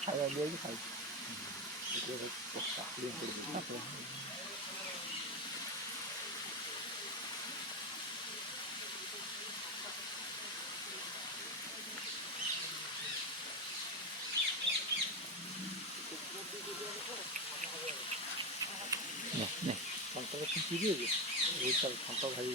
ଖାଇବା ଦିଆକି ଖାଇଛି। ପକା ଖଣ୍ଟରେ ପିଇବେ ଯେ ବହୁତ ଖଣ୍ଟ ଖାଇ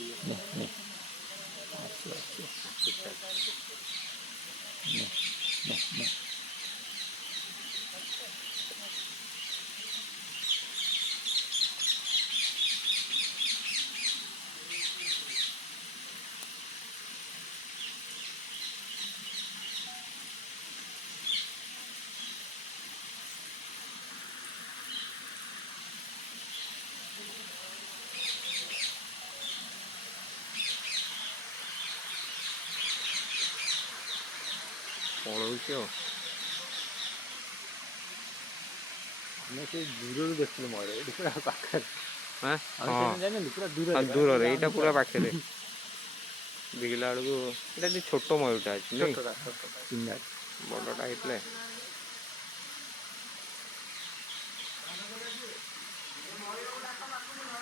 ପଳଉଛି ଆଉ। ଆମେ ସେ ଦୂରରୁ ଦେଖିଲୁ ମୟୂର, ଏଠି ପୁରା ପାଖରେ। ହଁ ଯାଇନାହାନ୍ତି ପୁରା ଦୂରରେ, ଏଇଟା ପୁରା ପାଖରେ। ଦେଖିଲା ବେଳକୁ ଏଇଟା ଟିକେ ଛୋଟ ମୟୂରଟା ଅଛି ନାଇଁ, ଛୋଟଟା ବଡ଼ଟା ହେଇଥିଲେ